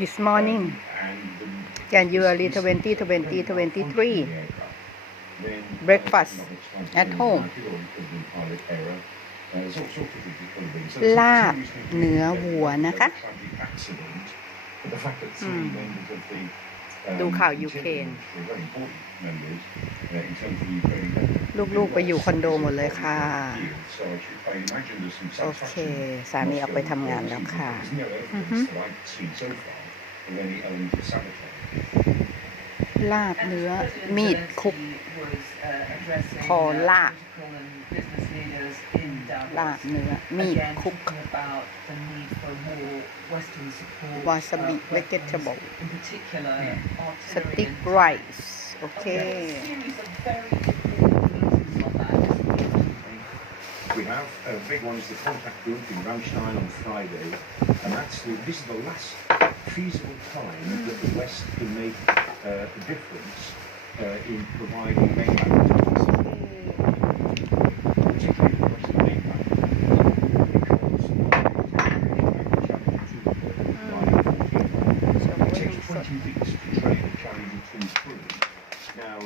this morning January 2023 breakfast at home ลาบเนื้อวัวนะคะดูข่าวยูเครนลูกๆไปอยู่คอนโดหมดเลยค่ะโอเคสามีออกไปทำงานแล้วค่ะลาบเนื้อมีดคุกคอลาบลาบเนื้อมีดคุกวาซาบิเวเจเทเบิลสติ๊กไรซ์โอเคWe have a big one is the contact group in Ramstein on Friday, and this is the last feasible time that the West can make a difference in providing mainland particularly the Western mainland, because it takes 20 weeks to train a Challenger 2 crew. Now,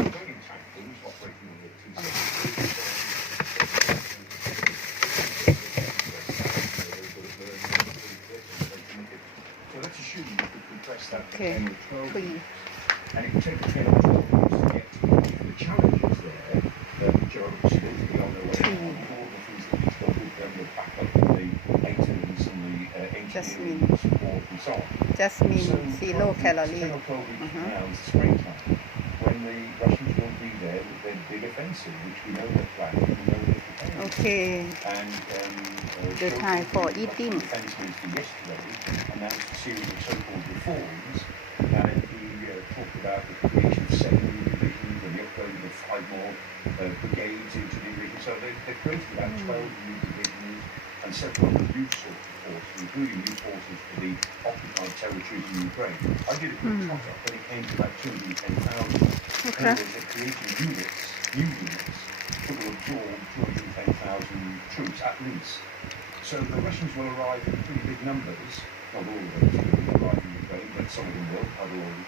Australian tank crews operating on the T-7. Okay, 3. And it can take 10 or 12 months to get the challenges there, which are absolutely on their way. All the things that these guys will then back up with the maintenance and the engineering support and so on. Jasmine, 0 calorie. 10 or 12 weeks now is springtime, when the Russians will be there with their big offensive, which we know they're planning, we know they're preparing. Okay. And the time for eating. The defense minister yesterday announced a series of so-called reforms, and he talked about the creation of 7 new divisions and the uploading of 5 more brigades into the division. So they've created about 12 new divisions and several other new sorts of forces, including new forces for the occupied territories in Ukraine. I did a quick top up, and it came to about 210,000. Okay. They're creating units, new units, that will absorb 210,000 troops at least. So the Russians will arrive in pretty big numbers, not all of them will arrive in Ukraine, but some of them will, not all of them.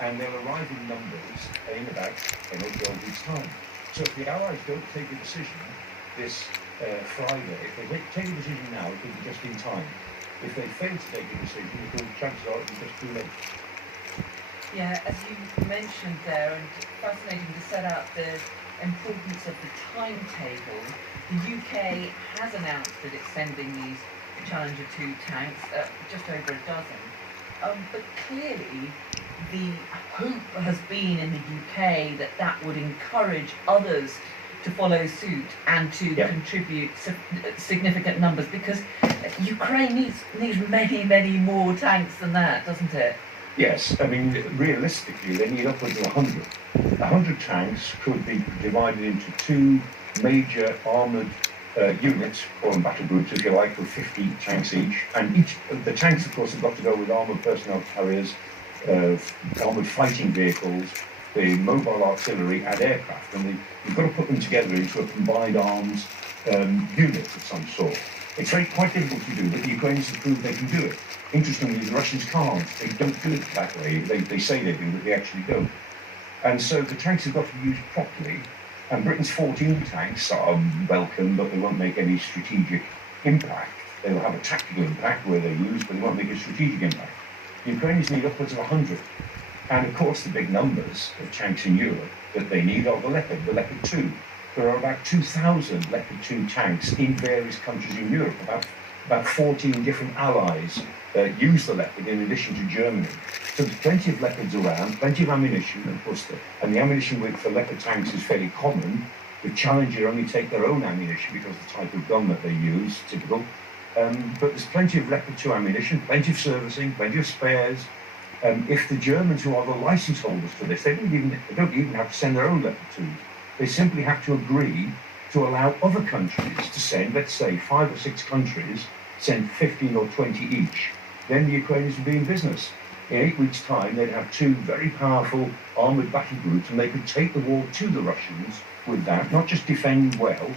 And they'll arrive in numbers in about 10 or 12 weeks' time. So if the Allies don't take a decision this Friday, if they take a decision now, it will be just in time. If they fail to take a decision, the chances are it will be just too late. Yeah, as you mentioned there, and fascinating to set out the importance of the timetable. The UK has announced that it's sending these Challenger 2 tanks, just over a dozen. But clearly, the hope has been in the UK that that would encourage others to follow suit and to contribute significant numbers, because Ukraine needs many, many more tanks than that, doesn't it? Yes, I mean, realistically, they need upwards of 100. 100 tanks could be divided into 2 major armoured units, or battle groups, if you like, with 50 tanks each. And each of the tanks, of course, have got to go with armoured personnel carriers, armoured fighting vehicles, the mobile artillery and aircraft. And you've got to put them together into a combined arms unit of some sort. It's quite difficult to do, but the Ukrainians have proved they can do it. Interestingly, the Russians can't. They don't do it that way. They say they do, but they actually don't. And so the tanks have got to be used properly. And Britain's 14 tanks are welcome, but they won't make any strategic impact. They'll have a tactical impact where they're used, but they won't make a strategic impact. The Ukrainians need upwards of 100. And of course, the big numbers of tanks in Europe that they need are the Leopard 2. There are about 2,000 Leopard 2 tanks in various countries in Europe. About 14 different allies use the Leopard in addition to Germany. So there's plenty of Leopards around, plenty of ammunition, of course, and the ammunition for Leopard tanks is fairly common. The Challenger only take their own ammunition because of the type of gun that they use, typical. But there's plenty of Leopard 2 ammunition, plenty of servicing, plenty of spares. If the Germans, who are the license holders for this, they don't even have to send their own Leopard 2s. They simply have to agree to allow other countries to send, let's say, 5 or 6 countries, send 15 or 20 each. Then the Ukrainians would be in business. In 8 weeks' time, they'd have 2 very powerful armoured battle groups, and they could take the war to the Russians with that, not just defend well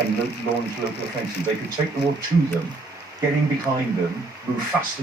and launch local offensives. They could take the war to them getting behind them, move faster